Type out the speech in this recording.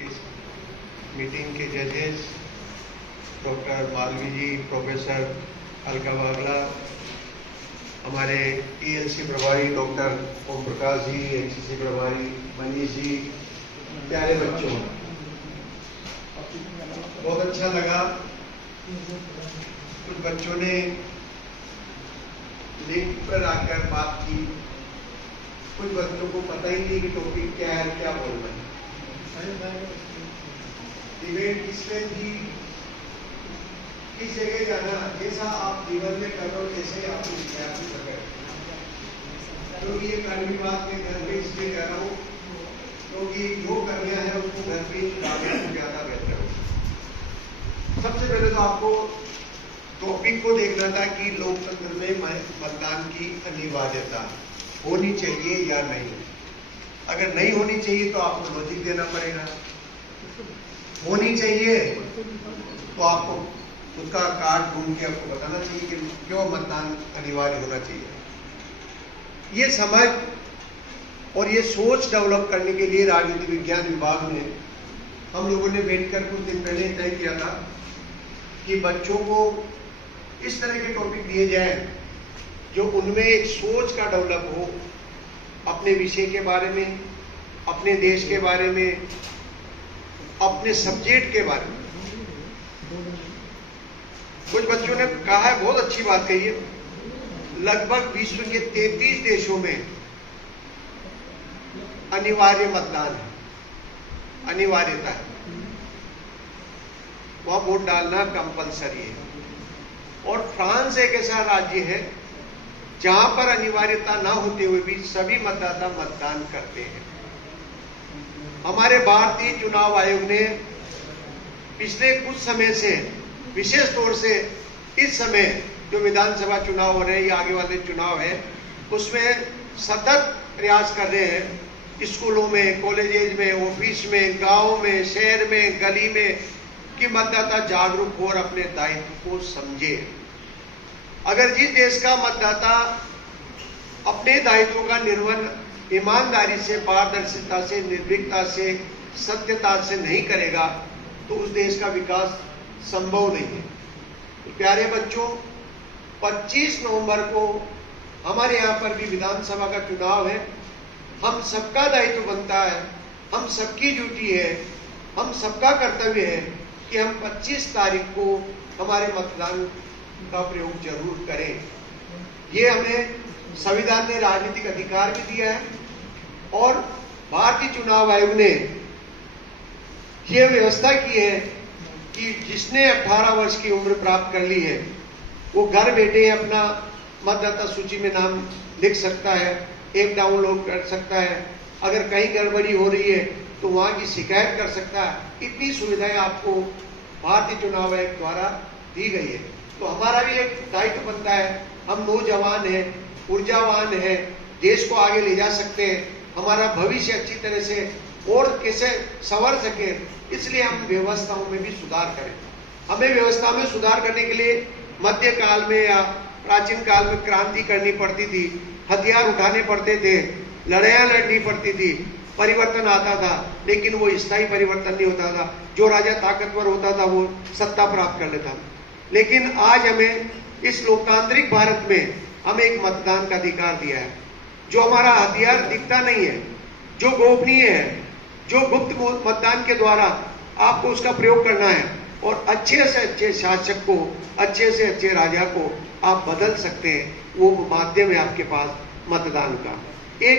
इस मीटिंग के जजेस डॉक्टर मालवी जी, प्रोफेसर अलका वागला, हमारे टीएलसी प्रभारी डॉक्टर ओम प्रकाश जी, एनसीसी प्रभारी मनीष जी, प्यारे बच्चों, बहुत अच्छा लगा। कुछ बच्चों ने लिंक पर आकर बात की, कुछ बच्चों को पता ही नहीं कि टॉपिक क्या है, क्या बोल रहे हैं। डिबेट किसमें थी, किस जगह जाना, जैसा आप जीवन में करो कैसे आपको विद्यार्थी सके। क्योंकि ये कड़वी बात मैं घर में इसलिए कह रहा हूँ क्योंकि जो कर गया है उसको घर पे डालने से ज्यादा बेहतर हो। सबसे पहले तो आपको टॉपिक को देखना था कि लोकतंत्र में मतदान की अनिवार्यता होनी चाहिए या नहीं। अगर नहीं होनी चाहिए तो आपको लॉजिक देना पड़ेगा, होनी चाहिए तो आपको उसका कार्ड ढूंढ के आपको बताना चाहिए कि क्यों मतदान अनिवार्य होना चाहिए। ये समझ और ये सोच डेवलप करने के लिए राजनीति विज्ञान विभाग में हम लोगों ने बैठकर कुछ दिन पहले तय किया था कि बच्चों को इस तरह के टॉपिक दिए जाए जो उनमें एक सोच का डेवलप हो, अपने विषय के बारे में, अपने देश के बारे में, अपने सब्जेक्ट के बारे में। कुछ बच्चों ने कहा है, बहुत अच्छी बात कही है, लगभग विश्व के 33 देशों में अनिवार्य मतदान है, अनिवार्यता है, वहां वोट डालना कंपलसरी है। और फ्रांस एक ऐसा राज्य है जहां पर अनिवार्यता ना होते हुए भी सभी मतदाता मतदान करते हैं। हमारे भारतीय चुनाव आयोग ने पिछले कुछ समय से, विशेष तौर से इस समय जो विधानसभा चुनाव हो रहे हैं या आगे वाले चुनाव है, उसमें सतत प्रयास कर रहे हैं स्कूलों में, कॉलेजेज में, ऑफिस में, गांव में, शहर में, गली में, कि मतदाता जागरूक हो और अपने दायित्व को समझे। अगर जिस देश का मतदाता अपने दायित्वों का निर्वहन ईमानदारी से, पारदर्शिता से, निर्भीकता से, सत्यता से नहीं करेगा तो उस देश का विकास संभव नहीं है। तो प्यारे बच्चों, 25 नवंबर को हमारे यहाँ पर भी विधानसभा का चुनाव है। हम सबका दायित्व बनता है, हम सबकी ड्यूटी है, हम सबका कर्तव्य है कि हम 25 तारीख को हमारे मतदान का प्रयोग जरूर करें। ये हमें संविधान ने राजनीतिक अधिकार भी दिया है और भारतीय चुनाव आयोग ने यह व्यवस्था की है कि जिसने 18 वर्ष की उम्र प्राप्त कर ली है वो घर बैठे अपना मतदाता सूची में नाम लिख सकता है, ऐप डाउनलोड कर सकता है, अगर कहीं गड़बड़ी हो रही है तो वहां की शिकायत कर सकता है। इतनी सुविधाएं आपको भारतीय चुनाव आयोग द्वारा दी गई है। तो हमारा भी एक दायित्व बनता है, हम नौजवान हैं, ऊर्जावान हैं, देश को आगे ले जा सकते हैं, हमारा भविष्य अच्छी तरह से और कैसे संवर सके, इसलिए हम व्यवस्थाओं में भी सुधार करें। हमें व्यवस्था में सुधार करने के लिए मध्यकाल में या प्राचीन काल में क्रांति करनी पड़ती थी, हथियार उठाने पड़ते थे, लड़ाइयां लड़नी पड़ती थी, परिवर्तन आता था, लेकिन वो स्थायी परिवर्तन नहीं होता था। जो राजा ताकतवर होता था वो सत्ता प्राप्त कर लेता था। लेकिन आज हमें इस लोकतांत्रिक भारत में हमें एक मतदान का अधिकार दिया है, जो हमारा हथियार दिखता नहीं है, जो गोपनीय है, जो गुप्त मतदान के द्वारा आपको उसका प्रयोग करना है और अच्छे से अच्छे शासक को, अच्छे से अच्छे राजा को आप बदल सकते हैं। वो माध्यम है आपके पास मतदान का। एक